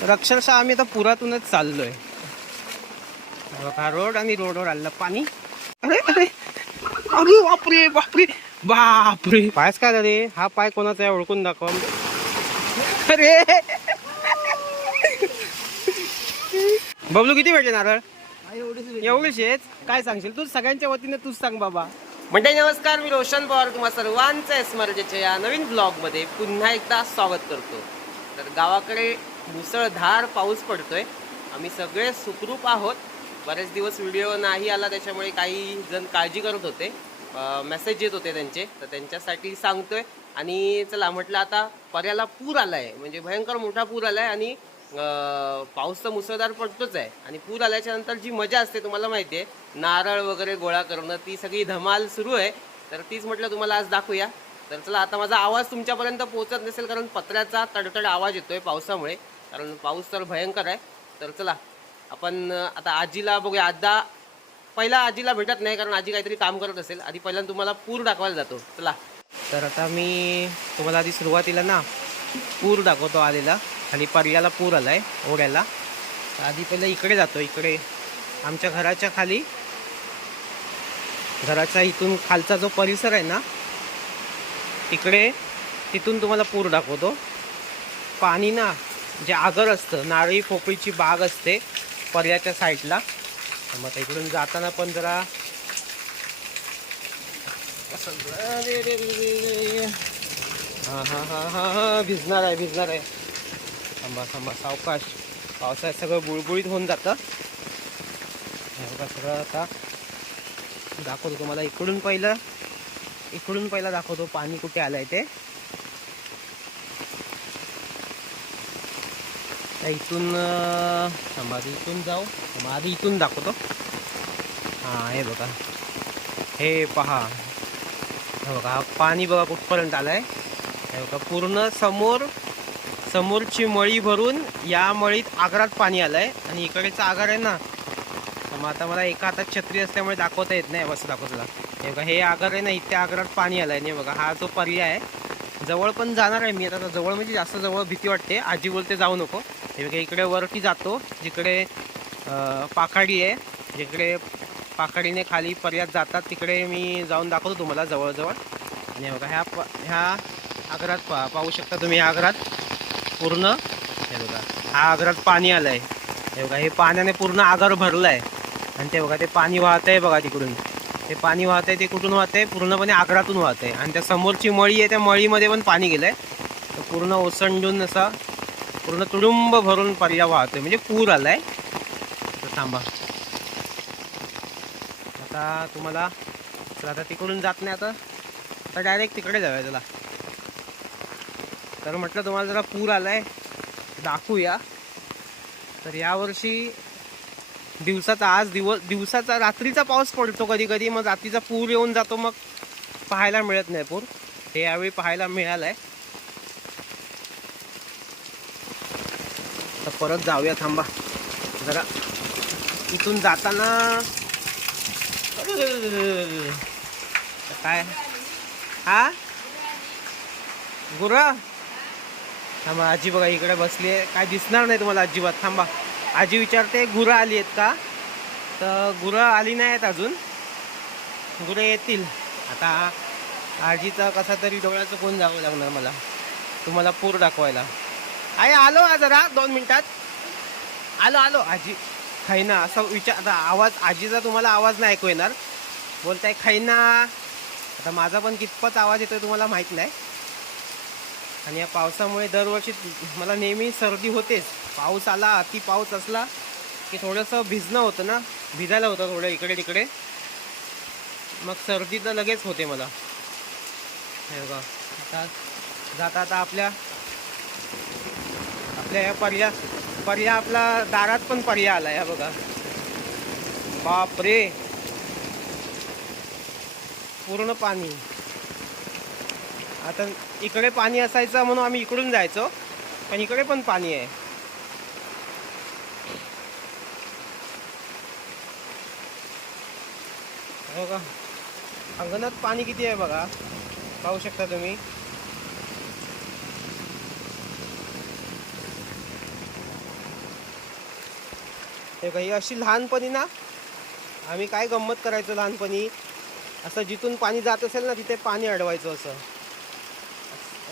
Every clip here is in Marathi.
तर अक्षरशः आम्ही आता पुरातूनच चाललोय. हा रोड आणि रोडवर आलेलं पाणी. अरे अरे. अरे बापरे बापरे. बापरे. पायच काय झाले? हा पाय कोणाचा आहे? ओळखून दाखव. अरे. बबलू किती भेटले नारळ एवढीच आहेत काय सांगशील? तू सगळ्यांच्या वतीने तूच सांग बाबा. म्हणजे नमस्कार. मी रोशन पवार तुम्हा सर्वांचं स्मरणेच्या या नवीन ब्लॉगमध्ये पुन्हा एकदा स्वागत करतो. तर गावाकडे मुसळधार पाऊस पडतोय. आम्ही सगळे सुखरूप आहोत. बरेच दिवस व्हिडिओ नाही आला त्याच्यामुळे काही जण काळजी करत होते. मेसेज येत होते त्यांचे. तर त्यांच्यासाठी सांगतोय. आणि चला म्हटलं आता पर्याला पूर आलाय. म्हणजे भयंकर मोठा पूर आलाय आणि पाऊस तर मुसळधार पडतोच आहे. आणि पूर आल्याच्यानंतर जी मजा असते तुम्हाला माहिती आहे नारळ वगैरे गोळा करणं ती सगळी धमाल सुरू आहे. तर तीच म्हटलं तुम्हाला आज दाखवूया. तर चला आता माझा आवाज तुमच्यापर्यंत पोहोचत नसेल कारण पत्र्याचा तडतड आवाज येतोय पावसामुळे. कारण पाऊस तर भयंकर आहे. तर चला आपण आता आजीला बघूया. आजा पहिला आजीला भेटत नाही कारण आजी काहीतरी काम करत असेल. आधी पहिल्यांदा तुम्हाला पूर दाखवायला जातो. चला. तर आता मी तुम्हाला आधी सुरुवातीला ना पूर दाखवतो आलेला आणि पर्याला पूर आला आहे ओढ्याला. तर आधी पहिलं इकडे जातो इकडे. आमच्या घराच्या खाली घराच्या इथून खालचा जो परिसर आहे ना तिकडे तिथून तुम्हाला पूर दाखवतो. पाणी ना जे आगर असतं नारळी पोपळीची बाग असते पर्याच्या साईडला. मग आता इकडून जाताना पण जरा रे हा हा हा हा हा भिजणार आहे भिजणार आहे. थांबा थांबा सावकाश. पावसाळ्यात सगळं बुळबुळीत होऊन जातं. बघा सगळं आता. दाखवतो तुम्हाला इकडून पहिलं. इकडून पहिला दाखवतो पाणी कुठे आलं आहे ते. इथून अं, थांबा आधी इथून जाऊ. थांबा आधी इथून दाखवतो. हां हे बघा. हे पहा. हे बघा हा पाणी बघा कुठपर्यंत आहे हे बघा पूर्ण समोर समोरची मळी भरून या मळीत आगारात पाणी आलं आहे आणि इकडेचा आगार आहे ना मग आता मला एका हातात छत्री असल्यामुळे दाखवता येत नाही. बस दाखवतला हे बघा हे आगार आहे ना इथे आगारात पाणी आलं आहे नाही बघा हा जो पर्याय आहे जवळ पण जाणार आहे मी. आता जवळ म्हणजे जास्त जवळ भीती वाटते. आजी बोलते जाऊ नको. हे इकडे वरती जातो जिकडे पाखाडी आहे. जिकडे पाखाडीने खाली पर्यात जातात तिकडे मी जाऊन दाखवतो तुम्हाला जवळजवळ. आणि बघा ह्या प ह्या आग्रात पा पाहू शकता तुम्ही आग्रात. पूर्ण हे बघा हा आग्रात पाणी आलं आहे हे बघा हे पाण्याने पूर्ण आगार आहे आणि ते बघा ते पाणी वाहत आहे बघा तिकडून. ते पाणी वाहत आहे ते कुठून वाहत आहे पूर्णपणे आग्रातून वाहत आहे आणि त्या समोरची मळी आहे त्या मळीमध्ये पण पाणी गेलं आहे तर पूर्ण ओसंडून असा पूर्ण तुडुंब भरून पर्या वाहतोय. म्हणजे पूर आलाय. तर थांबा. आता तुम्हाला आता तिकडून जात नाही आता. आता डायरेक्ट तिकडे जाऊया त्याला तर म्हटलं तुम्हाला जरा पूर आलाय दाखवूया. तर यावर्षी दिवसाचा आज दिवस दिवसाचा रात्रीचा पाऊस पडतो कधी कधी मग रात्रीचा पूर येऊन जातो मग पाहायला मिळत नाही पूर. हे यावेळी पाहायला मिळालं आहे तर परत जाऊया थांबा. जरा इथून जाताना काय? हा? गुरा? थांबा आजी बघा इकडे बसली आहे. काय दिसणार नाही तुम्हाला अजिबात. थांबा. आजी विचारते गुरं आली आहेत का? तर गुरं आली नाही आहेत अजून. गुरं येतील. आता आजीचा कसा तरी डोळ्याचं कोण जावं लागणार मला? तुम्हाला पूर दाखवायला. आई आलो हा जरा दोन मिनिटात. आलो आलो. आजी खैना असं विचार आता आवाज आजीचा तुम्हाला आवाज नाही ऐकू येणार. बोलताय खैना. आता माझा पण कितपत आवाज येतोय तुम्हाला माहीत नाही. आणि या पावसामुळे दरवर्षी मला नेहमी सर्दी होतेच. पाऊस आला अति पाऊस असला की थोडंसं भिजणं होतं ना. भिजायला होतं थोडं इकडे तिकडे. मग सर्दी तर लगेच होते मला. हे बघा आता जाता आता आपल्या आपल्या या पर्या पर्या आपला दारात पण पर्या आला या बघा. बापरे! पूर्ण पाणी. आता इकडे पाणी असायचं म्हणून आम्ही इकडून जायचो पण इकडे पण पाणी आहे. हो का अंगणात पाणी किती आहे बघा. पाहू शकता तुम्ही. हे काही अशी लहानपणी ना आम्ही काय गंमत करायचो लहानपणी? असं जिथून पाणी जात असेल ना तिथे पाणी अडवायचं असं.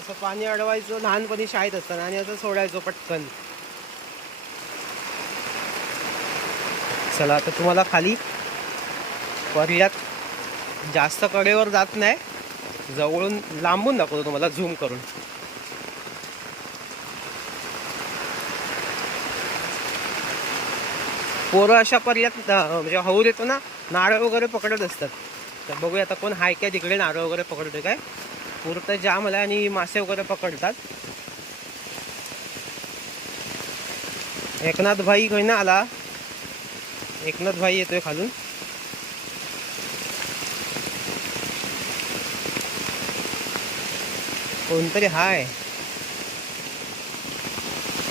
असं पाणी अडवायचं लहानपणी शाळेत असताना आणि असं सोडायचो पटकन. चला आता तुम्हाला खाली पर्यात जास्त कडेवर जात नाही. जवळून लांबून दाखवतो तुम्हाला झूम करून. पोरं अशा पर्यात म्हणजे हौर येतो ना नारळ वगैरे पकडत असतात. तर बघूया आता कोण हाय काय तिकडे नारळ वगैरे पकडते काय? पुरतं जाम आलं आणि मासे वगैरे पकडतात. एकनाथ भाई काही ना आला? एकनाथ भाई येतोय खालून. कोणतरी हाय.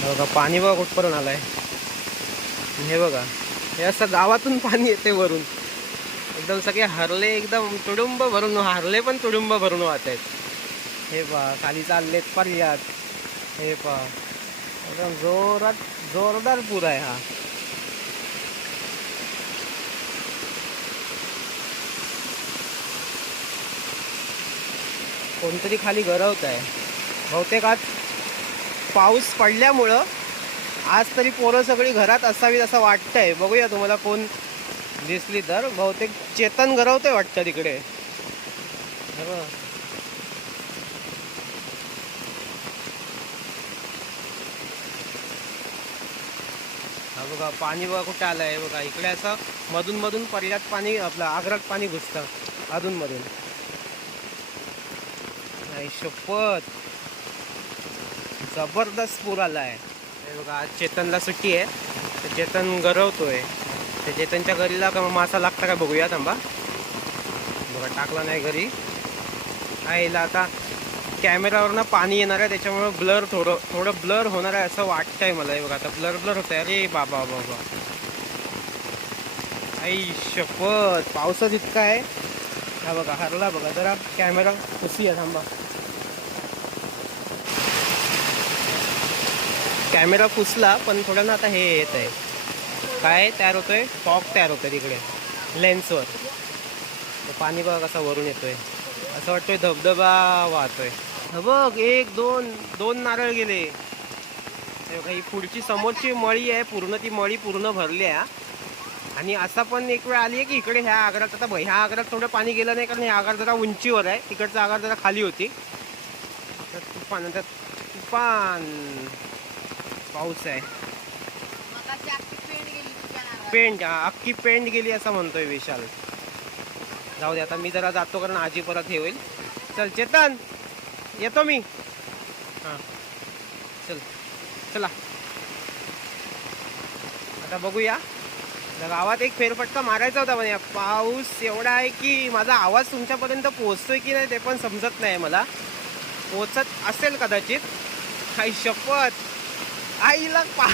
बघा पाणी बघा कुठपर्यंत आलाय. हे बघा. हे असं गावातून पाणी येते वरून. एकदम सगळे हरले एकदम तुडुंब भरून हरले पण तुडुंब भरून वाहत आहेत. हे पा खाली चाललेत पर्यात. हे पा एकदम जोरात जोरदार पूर आहे हा. कोणतरी खाली गरवत आहे. बहुतेक आज पाऊस पडल्यामुळं आज तरी पोरं सगळी घरात असावीत असं वाटतंय. बघूया तुम्हाला कोण दिसली तर. बहुतेक चेतन गरवतोय वाटतं तिकडे. हा बघा पाणी बघा कुठे आलंय. आहे बघा इकडे असं मधून मधून पर्यात पाणी आपलं आग्रात पाणी घुसतं अधून मधून नाही शपथ. जबरदस्त पूर आलाय. आहे बघा आज चेतनला सुट्टी आहे. तर चेतन गरवतोय. तर चेतनच्या घरीला का मासा लागता का बघूया थांबा. बघा टाकला नाही घरी. आईला आता कॅमेरावरनं पाणी येणार आहे त्याच्यामुळं ब्लर थोडं थोडं ब्लर होणार आहे असं वाटतंय मला. हे बघा आता ब्लर ब्लर होत आहे अरे बाबा बाबा. आई शपथ पावसाच इतका आहे. हा बघा हरला बघा. जरा कॅमेरा खुशी आहे थांबा. कॅमेरा पुसला पण थोडं ना आता हे येत आहे. काय तयार होतोय? टॉक तयार होतोय तिकडे लेन्सवर. पाणी बघा कसा वरून येतोय. असं वाटतोय धबधबा वाहतोय. बघ एक दोन दोन नारळ गेले. काही ही पुढची समोरची मळी आहे पूर्ण ती मळी पूर्ण भरली आहे आणि असा पण एक वेळ आली आहे की इकडे ह्या आगारात आता ह्या आगारात थोडं पाणी गेलं नाही कारण ह्या आगार जरा उंचीवर आहे. तिकडचा आगार जरा खाली होती. तर तुफान आता तुफान. पाऊस आहे. पेंट अख्खी पेंट गेली असं म्हणतोय विशाल. जाऊ दे आता मी जरा जातो कारण आजी परत हे होईल. चल चेतन येतो मी. हां चल चला. आता बघूया. गावात एक फेरफटका मारायचा होता म्हणे. पाऊस एवढा आहे की माझा आवाज तुमच्यापर्यंत पोहोचतोय की नाही ते पण समजत नाही मला. पोचत असेल कदाचित. काही शपथ. आईला पा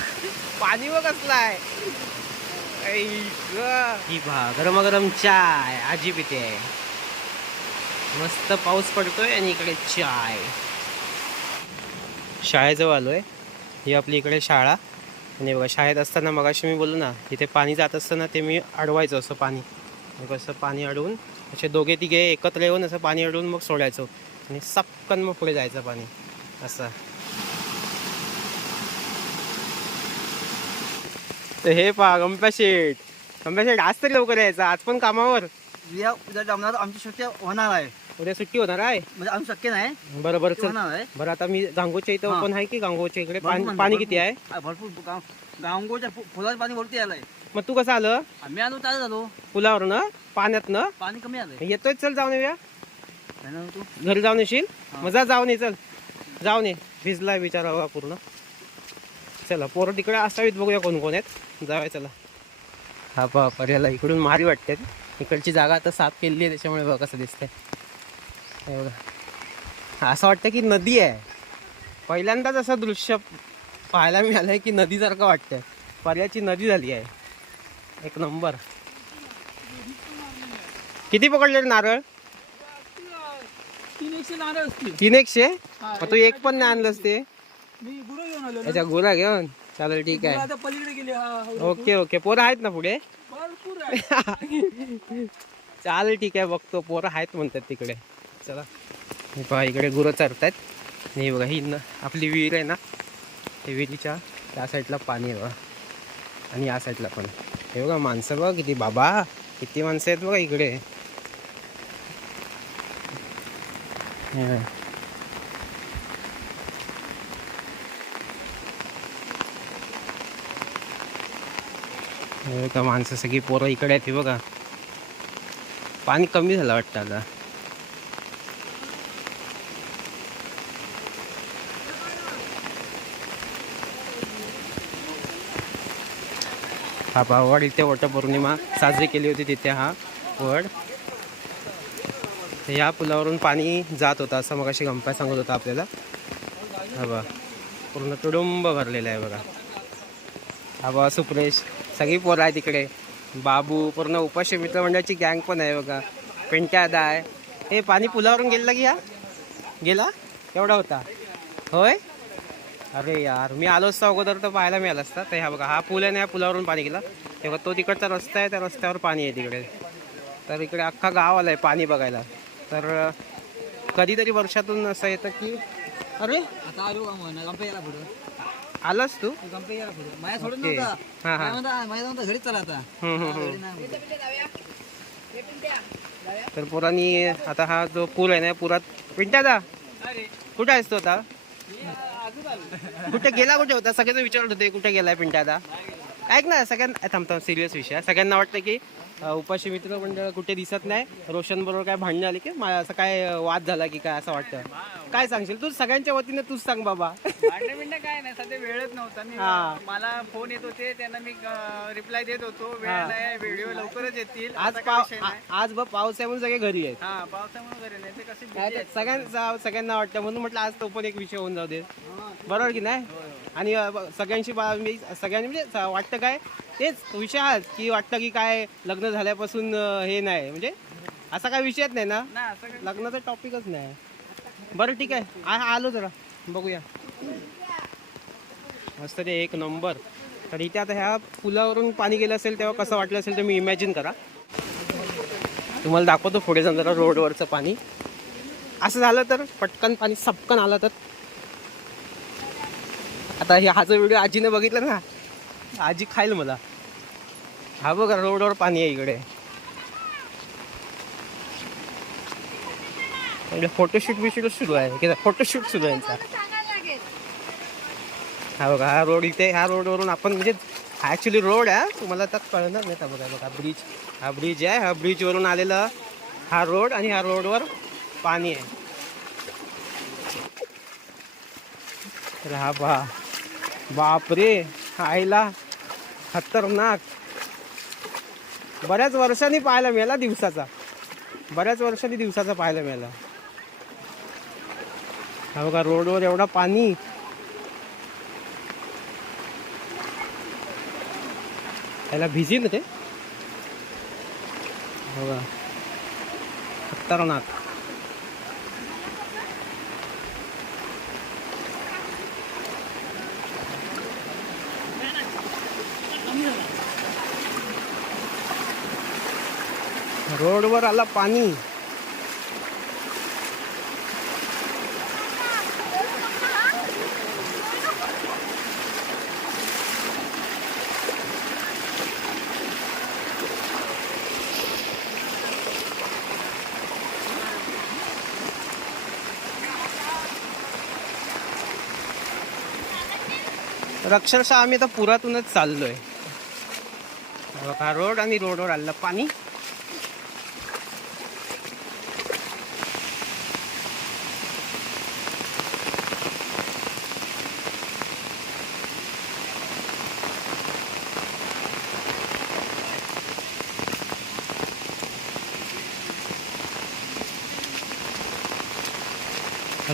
पाणी व कसला आहे आई गरम गरम चाय आजी पिते. आहे मस्त पाऊस पडतोय आणि इकडे चाय. शाळेजवळ आलोय. ही आपली इकडे शाळा. आणि बघा शाळेत असताना मगाशी मी बोललो ना तिथे पाणी जात असताना ते मी अडवायचं असं पाणी. मग असं पाणी अडवून असे दोघे तिघे एकत्र येऊन असं पाणी अडवून मग सोडायचं. आणि सपकन मग पुढे जायचं पाणी. असं. तर हे पहा गंप्या शेठ. गंप्या शेठ आज तरी लवकर यायचा आज पण कामावर. उद्या उद्या जमणार आमची शक्य होणार आहे. उद्या सुट्टी होणार आहे? म्हणजे आम्ही शक्य नाही. बरं बरं चल. होणार आहे. बरं आता मी गांगोच्या इथं हा. पण आहे की गांगोच्या इकडे? पाणी भरपूर- पाणी किती आहे? आ, भरपूर. गाव गावंगोच्या फु- फुलाचं पाणी वरती आलंय. मग तू कसं आलं? आम्ही आलो त्याला झालो पुलावर ना पाण्यात ना पाणी कमी आलंय. येतोय चल जाऊन येऊया. काय ना तू घरी जाऊन येशील? हा. मग जा जाऊन ये चल. जाऊन ये. भिजलाय बिचारा पूर्ण. चला पोरं तिकडे असावीत बघूया कोण कोण आहेत. जाऊया चला. हा पा पर्याला इकडून मारी वाटते. इकडची जागा आता साफ केलेली आहे त्याच्यामुळे बघा कसं दिसतंय. हे बघा असं वाटतं की नदी आहे. पहिल्यांदाच असं दृश्य पाहायला मिळालंय की नदीसारखं वाटतंय. पर्याची नदी झाली आहे. एक नंबर. किती पकडले रे नारळ? तीन एकशे नारळ असतील. तीन एकशे? मग तू एक पण नाही आणलंस ते? मी गुरु घेऊन आलो अच्छा गोरा घेऊन? चालेल ठीक आहे. आता पलीकडे गेले ओके ओके. पोरं आहेत ना पुढे? भरपूर चालेल ठीक आहे. बघतो. पोरं आहेत म्हणतात तिकडे. चला. पहा इकडे गुरं चरतायत. आणि हे बघा ही न आपली विहीर आहे ना? त्या विहिरीच्या त्या साईडला पाणी आहे बघा. आणि या साईडला पण. हे बघा माणसं बघा किती बाबा. किती माणसं आहेत बघा इकडे. हे माणसं सगळी पोरं इकडे आहेत बघा. पाणी कमी झालं वाटतं आता. हा पहा वड इथे वटपौर्णिमा साजरी केली होती तिथे हा वड. या पुलावरून पाणी जात होता असं मग अशी गंपा सांगत होता आपल्याला. हा बा पूर्ण तुडुंब भरलेला आहे बघा. हा बा सुप्रेश. सगळी पोरं आहे तिकडे बाबू पूर्ण उपाशी मित्र मंडळाची गँग पण आहे बघा. पेंट्यादा आहे. हे पाणी पुलावरून गेलं की या? गेला? एवढा होता. होय? अरे यार मी आलो असता अगोदर तर पाहायला मिळालं असता. तर ह्या बघा हा पूल आहे ना या पुलावरून पाणी गेला. तेव्हा तो तिकडचा रस्ता आहे त्या रस्त्यावर पाणी आहे तिकडे. तर इकडे अख्खा गाव आलं आहे पाणी बघायला. तर कधीतरी वर्षातून असं येतं की अरे? आता आलास तू? गंपे गेला पुढं माझ्या सोडून ओके. नव्हता. हां हां. काय म्हणता माझ्या नव्हता घरीच चला आता. हम्म, हम्म, हम्म. घरी नाही म्हणतो. तर पोरांनी आता हा जो पूल आहे ना या पुरात पिंट्यादा कुठे आहेस तो आता? कुठे गेला कुठे होता? सगळेजण विचारत होते कुठे गेलाय पिंट्यादा ऐक ना सगळ्यांना थांब थांब सिरियस विषय. आहे. सगळ्यांना वाटतं की उपाशी मित्र मंडळ कुठे दिसत नाही. रोशन बरोबर काय भांडणं आली की असं काय वाद झाला की काय असं वाटतं? काय सांगशील? तू सगळ्यांच्या वतीने तूच सांग बाबा. भांडण काय नाही. सध्या वेळच नव्हता. मी हा. मला फोन येत होते. त्यांना मी रिप्लाय देत होतो. वेळ. नाही व्हिडिओ लवकरच येतील. आज असा काही पाव विषय नाही. आ- आज बघ पाऊस आहे म्हणून सगळे घरी आहेत. हा पावसामुळे घरी नाही. ते कसे busy काय ते आहेत. सगळ्यांचा सगळ्यांना वाटतं. म्हणून म्हटलं आज तो पण एक विषय होऊन जाऊ दे. बरोबर की नाही? आणि सगळ्यांशी बा- मी सगळ्यांनी म्हणजे वाटतं काय तेच विषय हाच की वाटतं की काय लग्न झाल्यापासून हे नाही. म्हणजे असा काय विषयच नाही ना. लग्नाचा टॉपिकच नाही. बरं ठीक आहे. आलो जरा. बघूया. मस्त ते एक नंबर. तर इथे आता ह्या पुलावरून पाणी गेलं असेल तेव्हा कसं वाटलं असेल मी इमॅजिन करा. तुम्हाला दाखवतो पुढे जाऊन जरा रोडवरचं पाणी. असं झालं तर पटकन पाणी सपकन आलं तर. आता हे हा व्हिडिओ आजीने बघितला ना आजी खाईल मला. हा बघा रोडवर पाणी आहे इकडे. फोटोशूट बिशूट सुरू आहे. की फोटोशूट सुरू आहे यांचा. हा बघा हा रोड इथे ह्या रोडवरून आपण म्हणजे ॲक्च्युली रोड आहे तुम्हाला त्यात कळणार नाही. बघा बघा ब्रिज हा ब्रिज आहे. हा ब्रिजवरून आलेला हा रोड आणि ह्या रोडवर पाणी आहे. तर हा पहा बापरे आईला खतरनाक. बऱ्याच वर्षांनी पाहायला मिळाला दिवसाचा. बऱ्याच वर्षांनी दिवसाचा पाहायला मिळाला. हा बघा रोडवर एवढा पाणी. याला भिजी ना ते. बघा खतरनाक. रोडवर आला पाणी. तर अक्षरशः आम्ही आता पुरातूनच चाललोय. बघा रोड आणि रोडवर आलेलं पाणी.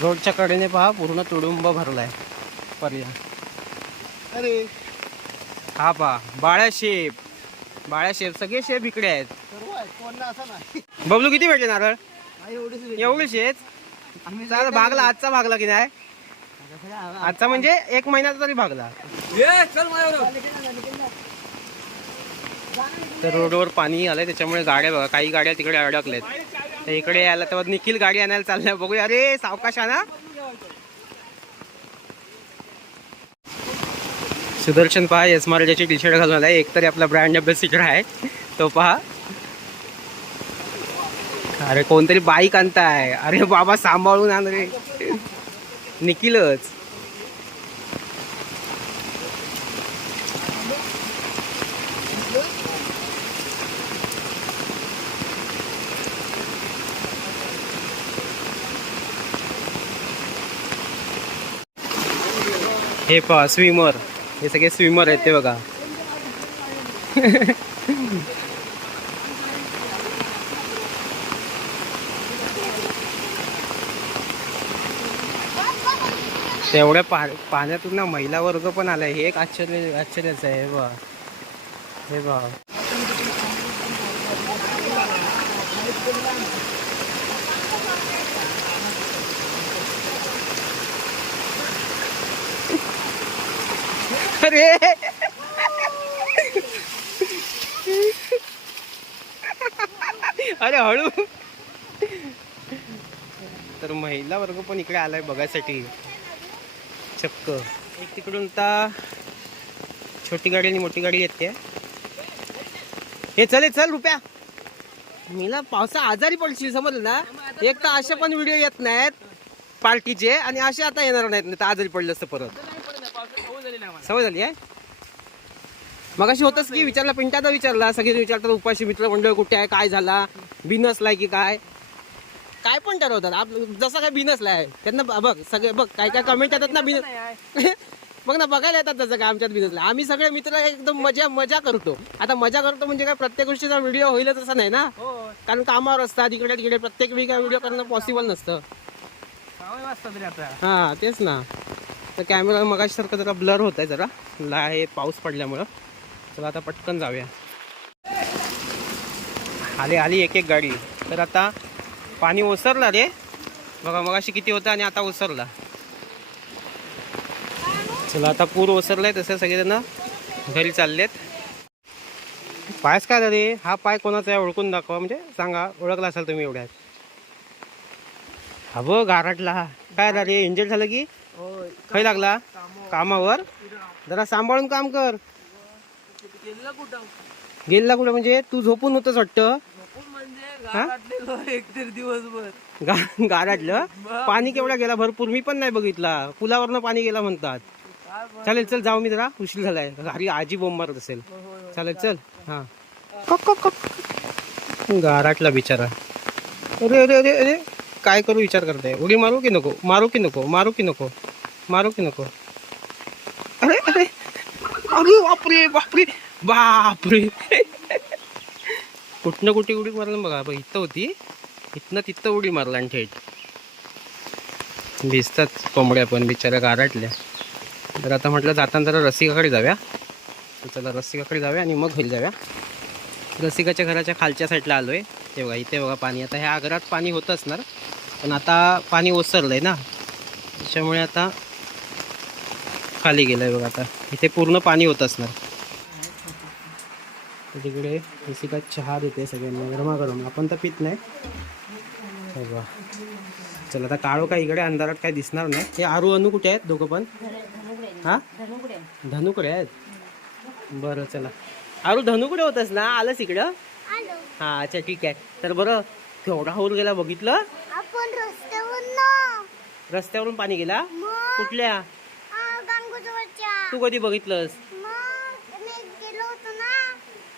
रोडच्या कडेने पहा पूर्ण तुडुंब भरलाय. पर्या. अरे. हा पहा बाळ्या शेप. बाळ्या शेप सगळे शेप इकडे आहेत. सर्व आहे कोणला असं नाही. बबलू किती भेटले नारळ? आई एवढीच वेळ. एवढे शेत? आम्ही चालेल भागला आजचा भागला की नाही? आजचा म्हणजे एक महिन्याचा तरी भागला. तर रोडवर पाणी आलंय त्याच्यामुळे गाड्या बघा काही गाड्या तिकडे अडकल्यात तर इकडे आला तेव्हा निखिल गाडी आणायला चालल्या. बघूया. अरे सावकाश आणा. सुदर्शन पहा एस मार्जाची टी शर्ट घालून आलाय. एक तरी आपला ब्रँड अभ्यासिकर आहे. तो पहा. अरे कोणतरी बाईक आणताय. अरे बाबा सांभाळून आण रे. निखिलच. हे पहा स्विमर हे सगळे स्विमर आहेत ते बघा. तेवढ्या पा पाण्यातून ना महिला वर्ग पण आलाय. हे एक आश्चर्य आश्चर्याचं आहे हे बघा हे बघा अरे. अरे हळू. तर महिला वर्ग पण इकडे आलाय बघायसाठी. चक्क. एक तिकडून आता छोटी गाडी आणि मोठी गाडी येते. हे चल हे चल रुपया. मीला पावसा आजारी पडशील समजलं ना? एक तर असे पण व्हिडिओ येत नाहीत पार्टीचे आणि असे आता येणार नाहीत नाही तर आजारी पडलं असतं परत. सवय झाली आहे मग अशी होतच की विचारला पिंटाचा विचारला सगळे विचारतात उपाशी मित्र मंडळ कुठे आहे काय झाला बिनसलाय की काय? काय पण ठरवतात आप जसं काय बिनसलाय त्यांना बघ सगळे बघ काय काय कमेंट येतात ना बिनस बघ ना बघायला येतात तसं काय आमच्यात बिनसला आम्ही सगळे मित्र एकदम मजा मजा करतो. आता मजा करतो म्हणजे काय प्रत्येक गोष्टीचा व्हिडिओ होईलच असं नाही ना? कारण कामावर असतात इकडे तिकडे प्रत्येक वेळी काय व्हिडिओ करणं पॉसिबल नसतं. हा तेच ना. तर कॅमेरा मगाशीसारखं जरा ब्लर होत आहे जरा लाय पाऊस पडल्यामुळं. चला आता पटकन जाऊया. आली आली एक एक गाडी. तर आता पाणी ओसरला रे. बघा मगाशी किती होतं आणि आता ओसरला. चला आता पूर ओसरलाय तसं सगळेजण घरी चाललेत. पायच काय झाले? हा पाय कोणाचा आहे ओळखून दाखवा. म्हणजे सांगा ओळखला असाल तुम्ही एवढ्यात. हा बघ गारटला. काय झालं? रे इंजर्ड झालं की? खय लागला? कामावर. जरा सांभाळून काम कर. गेला कुठं? म्हणजे तू झोपून होतच वाटतं? गा- गारटलं पाणी केवढा गेला भरपूर? मी पण नाही बघितला. पुलावरनं पाणी गेला म्हणतात. चालेल चल जाऊ मी जरा. उशीर झालाय. घरी आजी बोंब मारत असेल चालेल चल. हा. गारटला बिचारा. अरे अरे अरे अरे. काय करू विचार करताय? उडी मारू की नको? मारू की नको? मारू की नको? मारू की नको? अरे अरे! अरे बापरे बापरे! बापरे! कुठनं कुठे उडी मारलं बघा बघ इथं होती. इथनं तिथं उडी मारला आणि थेट. दिसतात कोंबड्या पण बिचाऱ्या गारटल्या तर आता म्हटलं जाताना जरा रसिकाकडे जाव्या चला रसिकाकडे जाऊया आणि मग घरी जाऊया. रसिकाच्या घराच्या खालच्या साईडला आलो आहे ते बघा इथे बघा पाणी. आता ह्या आगरात पाणी होतं असणार. पण आता पाणी ओसरलं आहे ना. त्याच्यामुळे आता खाली गेलं आहे बघा आता. इथे पूर्ण पाणी होत असणार. तिकडे रसिका चहा देते सगळ्यांना गरमागरम आपण तर पित नाही. बघा. चला आता काळो काय इकडे अंधारात काय दिसणार नाही. हे आरू अनु कुठे आहेत? दोघं पण? हा? धनुकडे आहेत? बरं चला. आरू धनुकडे होतस ना? आलंस इकडं? हा अच्छा ठीक आहे. तर बरं केवढा होऊन गेला बघितलं? आपण रस्त्यावर रस्त्यावरून पाणी गेला? कुठल्या? तू कधी बघितलंस?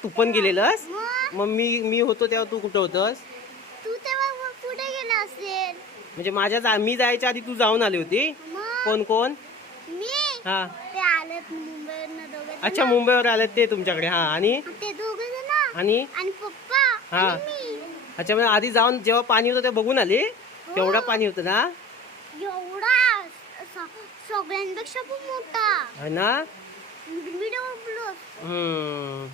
तू पण गेलेलंस? मग? मी मी होतो तेव्हा तू कुठं होतस? तू तेव्हा कुठे गेला असेल. म्हणजे माझ्या मी जायच्या आधी तू जाऊन आली होती. कोण कोण? हा. अच्छा मुंबईवर आलेत ते तुमच्याकडे. हा आणि? आणि? पप्पा हा. अच्छा म्हणजे आधी जाऊन जेव्हा पाणी होतं ते बघून आली. तेवढा पाणी होतं ना? एवढा स- सगळ्यांपेक्षा खूप मोठा. है ना? मी डोबलो हम्म.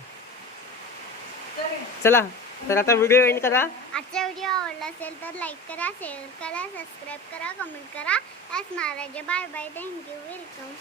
चला तर आता व्हिडिओ एंड करा. आजचा व्हिडिओ आवडला असेल तर लाईक करा शेअर करा सबस्क्राईब करा कमेंट करा. त्याच महाराजा bye bye thank you welcome